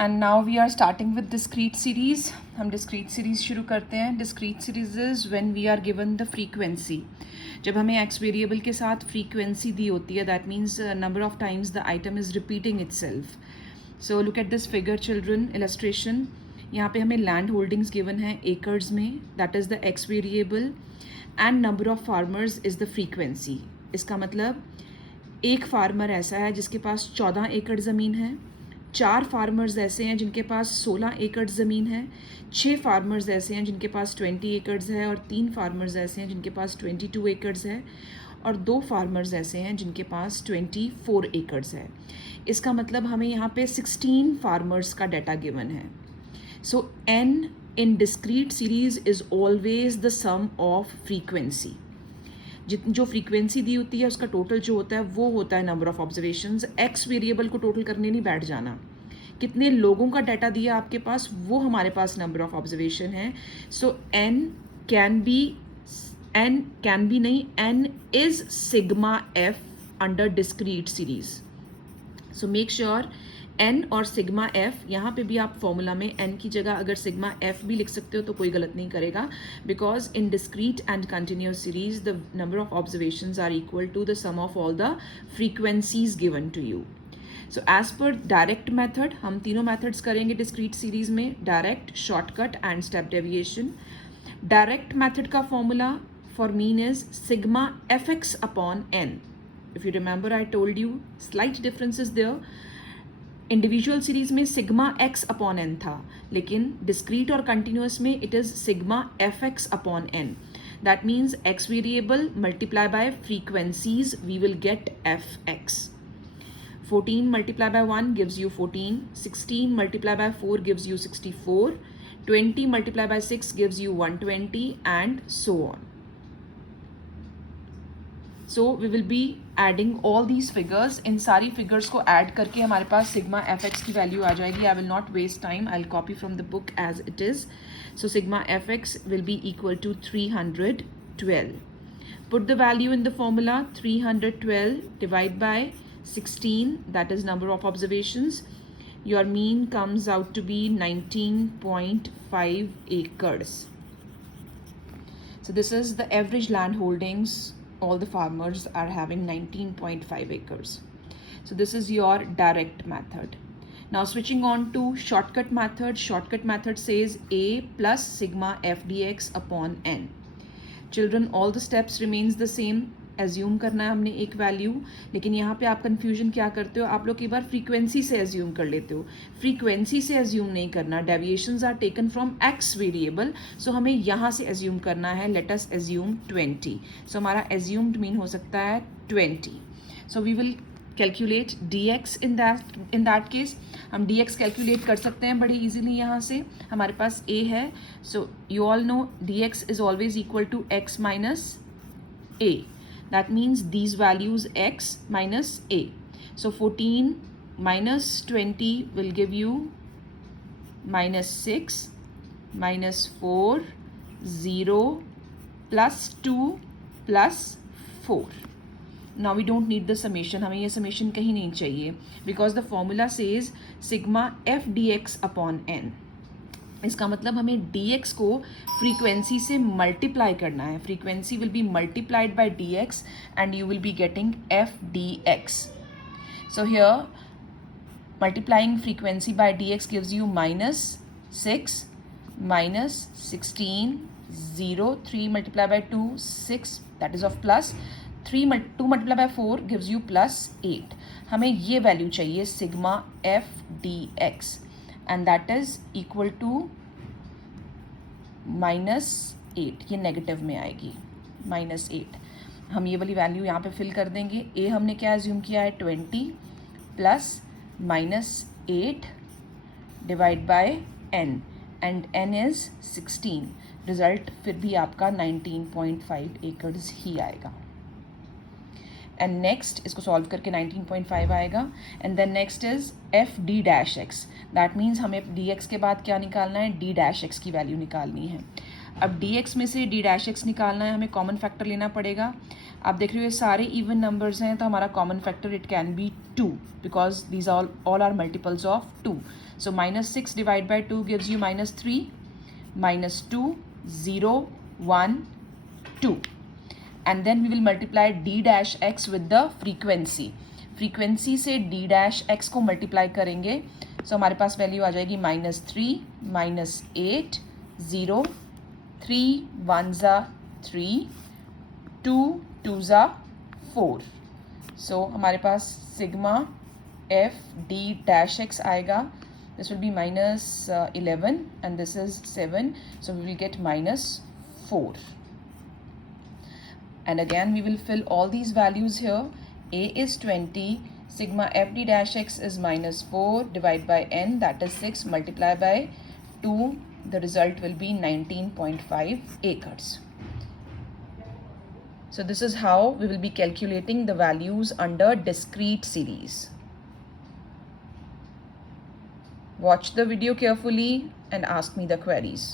And now we are starting with discrete series. हम discrete series शुरू करते हैं. Discrete series is when we are given the frequency. जब हमें x variable के साथ फ्रीक्वेंसी दी होती है, that means number of times the item is repeating itself. So look at this figure children, illustration. यहाँ पे हमें लैंड होल्डिंग्स गिवन है एकर्स में, that is the x variable, and number of farmers is the frequency. इसका मतलब एक farmer ऐसा है जिसके पास 14 एकड़ ज़मीन है, 4 फार्मर्स ऐसे हैं जिनके पास 16 एकड़ ज़मीन है, 6 फार्मर्स ऐसे हैं जिनके पास 20 एकड़्स है, और 3 फार्मर्स ऐसे हैं जिनके पास 22 एकड़्स है, और 2 फार्मर्स ऐसे हैं जिनके पास 24 एकड़्स है. इसका मतलब हमें यहाँ पे 16 फार्मर्स का डाटा गिवन है. सो n in discrete series is always the sum of frequency. जो फ्रीक्वेंसी दी होती है उसका टोटल जो होता है वो होता है number of observations. X variable को टोटल करने नहीं बैठ जाना. कितने लोगों का डाटा दिया आपके पास, वो हमारे पास नंबर ऑफ ऑब्जर्वेशन है. सो n कैन बी नहीं, n is sigma f under discrete series. So make sure n और सिग्मा f, यहाँ पे भी आप फॉर्मूला में n की जगह अगर सिग्मा f भी लिख सकते हो तो कोई गलत नहीं करेगा, because in discrete and continuous series the number of observations are equal to the sum of all the frequencies given to you. So as per direct method हम तीनों मेथड्स करेंगे डिस्क्रीट सीरीज में, direct, shortcut and step deviation. Direct method का formula for mean is sigma fx upon n. If you remember I told you slight differences there. Individual series में sigma x upon n था, लेकिन discrete और continuous में it is sigma fx upon n. That means x variable multiply by frequencies we will get fx. 14 multiplied by 1 gives you 14, 16 multiplied by 4 gives you 64, 20 multiplied by 6 gives you 120, and so on. So we will be adding all these figures. इन सारी figures को add करके हमारे पास sigma fx की value आ जाएगी. I will not waste time. I'll copy from the book as it is. So sigma fx will be equal to 312. Put the value in the formula. 312 divided by 16, that is number of observations. Your mean comes out to be 19.5 acres. So this is the average land holdings. All the farmers are having 19.5 acres. So this is your direct method. Now switching on to shortcut method. Shortcut method says a plus sigma f dx upon n. Children, all the steps remains the same. Assume करना है हमने एक value, लेकिन यहाँ पे आप confusion क्या करते हो, आप लोग एक बार फ्रीक्वेंसी से एज्यूम कर लेते हो. फ्रीक्वेंसी से एज्यूम नहीं करना. Deviations are taken from x variable, सो हमें यहाँ से एज्यूम करना है. Let us assume 20. सो हमारा एज्यूम्ड मीन हो सकता है 20. So we will calculate dx in that case. हम dx कैलकुलेट कर सकते हैं बड़ी इजीली. यहाँ से हमारे पास a है, so you all know dx is always equal to x minus a. That means these values x minus a. So 14 minus 20 will give you minus 6, minus 4, 0, plus 2, plus 4. Now we don't need the summation. हमें ये summation कहीं नहीं चाहिए, because the formula says sigma f dx upon n. इसका मतलब हमें dx को frequency से मल्टीप्लाई करना है. Frequency will be multiplied by dx and you will be getting f dx. So here multiplying frequency by dx gives you minus 6, minus 16, 0, 3 multiplied by 2, 6, that is of plus 2 multiplied by 4 gives you plus 8. हमें ये value चाहिए sigma f dx, and that is equal to -8. ये negative में आएगी, -8. हम ये वाली value यहाँ पे फिल कर देंगे. a हमने क्या एज्यूम किया है 20 plus -8 divide by n, and n is 16. Result फिर भी आपका 19.5 एकर्स ही आएगा. एंड नेक्स्ट इसको सॉल्व करके 19.5 आएगा. And then next is f d dash x. That means हमें डी एक्स के बाद क्या निकालना है, डी डैश एक्स की वैल्यू निकालनी है. अब डी एक्स में से डी डैश एक्स निकालना है, हमें कॉमन फैक्टर लेना पड़ेगा. आप देख रहे हो ये सारे इवन नंबर्स हैं, तो हमारा common factor it can be 2 because these all are multiples of 2. So -6 divide by 2 gives you -3, -2, 0, 1, 2. And then we will multiply d dash x with the frequency. Frequency से d dash x को multiply करेंगे. सो हमारे पास value आ जाएगी -3, -8, 0, 3 1s are 3, 2 2s are 4. सो हमारे पास sigma f d dash x आएगा. This will be -11 and this is 7. So we will get -4. And again we will fill all these values here. A is 20. Sigma f d dash x is -4 divided by n, that is 6, multiply by 2. The result will be 19.5 acres. So this is how we will be calculating the values under discrete series. Watch the video carefully and ask me the queries.